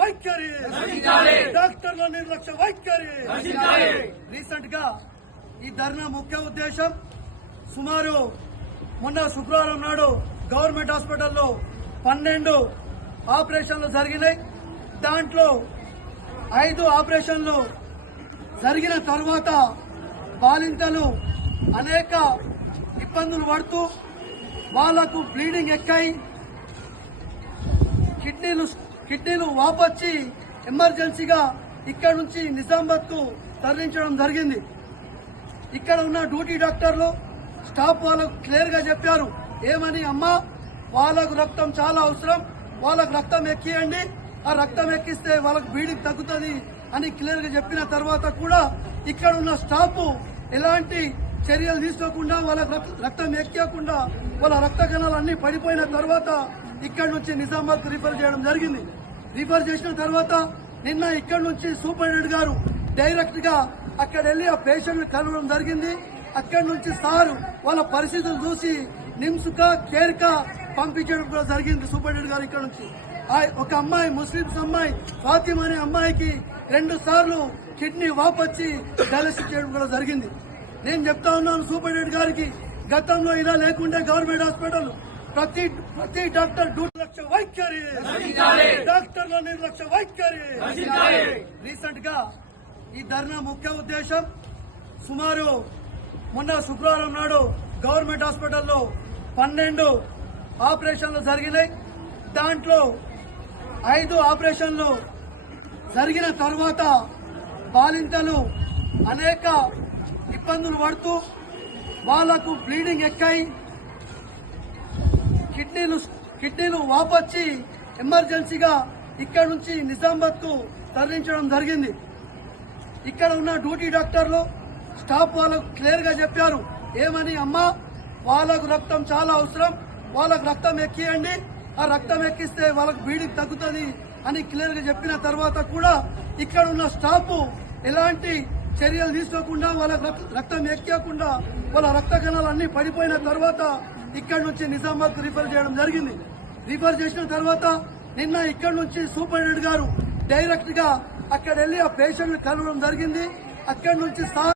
వైఖరి, డాక్టర్ల నిర్లక్ష్య వైఖరి. రీసెంట్ గా ఈ ధర్నా ముఖ్య ఉద్దేశం సుమారు మొన్న శుక్రవారం నాడు గవర్నమెంట్ హాస్పిటల్లో 12 ఆపరేషన్లు జరిగినాయి. దాంట్లో 5 ఆపరేషన్లు జరిగిన తర్వాత బాలింతలు అనేక ఇబ్బందులు పడుతూ వాళ్లకు బ్లీడింగ్ ఎక్కాయి, కిడ్నీలు వాపొచ్చి ఎమర్జెన్సీగా ఇక్కడ నుంచి నిజామాబాద్ కు తరలించడం జరిగింది. ఇక్కడ ఉన్న డ్యూటీ డాక్టర్లు స్టాఫ్ వాళ్ళకు క్లియర్ గా చెప్పారు ఏమని, అమ్మా వాళ్ళకు రక్తం చాలా అవసరం, వాళ్ళకు రక్తం ఎక్కియండి, ఆ రక్తం ఎక్కిస్తే వాళ్ళకు బ్లీడింగ్ తగ్గుతుంది అని క్లియర్ గా చెప్పిన తర్వాత కూడా ఇక్కడ ఉన్న స్టాఫ్ ఎలాంటి చర్యలు తీసుకోకుండా వాళ్ళకు రక్తం ఎక్కకుండా వాళ్ళ రక్త కణాలు అన్ని పడిపోయిన తర్వాత ఇక్కడ నుంచి నిజామాబాద్ కు రిఫర్ చేయడం జరిగింది. రిఫర్ చేసిన తర్వాత నిన్న ఇక్కడ నుంచి సూపరింటెండెంట్ గారు డైరెక్ట్ గా అక్కడ వెళ్లి ఆ పేషెంట్ కలవడం జరిగింది. అక్కడి నుంచి సార్ వాళ్ళ పరిస్థితులు చూసి నిమ్స్ కా కేర్ కా పంపించడం కూడా జరిగింది. సూపరింటెండెంట్ గారు ఇక్కడ నుంచి ఒక అమ్మాయి, ముస్లింస్ అమ్మాయి ఫాతిమా అనే అమ్మాయికి 2 సార్లు కిడ్నీ వాపొచ్చి డయాలసిస్ చేయడం కూడా జరిగింది. నేను చెప్తా ఉన్నాను సూపరింటెండెంట్ గారికి, గతంలో ఇలా లేకుంటే గవర్నమెంట్ హాస్పిటల్ ప్రతి డాక్టర్ నిర్లక్ష్య వైఖరి, డాక్టర్ల నిర్లక్ష్య వైఖరి. రీసెంట్ గా ఈ ధర్నా ముఖ్య ఉద్దేశం సుమారు మొన్న శుక్రవారం నాడు గవర్నమెంట్ హాస్పిటల్లో 12 ఆపరేషన్లు జరిగినాయి. దాంట్లో 5 ఆపరేషన్లు జరిగిన తర్వాత బాలింతలు అనేక ఇబ్బందులు పడుతూ వాళ్లకు బ్లీడింగ్ ఎక్కాయి, కిడ్నీలు వాపొచ్చి ఎమర్జెన్సీగా ఇక్కడ నుంచి నిజామాబాద్ కు తరలించడం జరిగింది. ఇక్కడ ఉన్న డ్యూటీ డాక్టర్లు స్టాఫ్ వాళ్ళకు క్లియర్ గా చెప్పారు ఏమని, అమ్మా వాళ్ళకు రక్తం చాలా అవసరం, వాళ్ళకు రక్తం ఎక్కియండి, ఆ రక్తం ఎక్కిస్తే వాళ్ళకు బ్లీడింగ్ తగ్గుతుంది అని క్లియర్ గా చెప్పిన తర్వాత కూడా ఇక్కడ ఉన్న స్టాఫ్ ఎలాంటి చర్యలు తీసుకోకుండా వాళ్ళకు రక్తం ఎక్కకుండా వాళ్ళ రక్త కణాలు అన్ని పడిపోయిన తర్వాత ఇక్కడ నుంచి నిజామాబాద్ కు రిఫర్ చేయడం జరిగింది. రిఫర్ చేసిన తర్వాత నిన్న ఇక్కడ నుంచి సూపరింటెండెంట్ గారు డైరెక్ట్ గా అక్కడ వెళ్లి ఆ పేషెంట్ కలవడం జరిగింది. అక్కడి నుంచి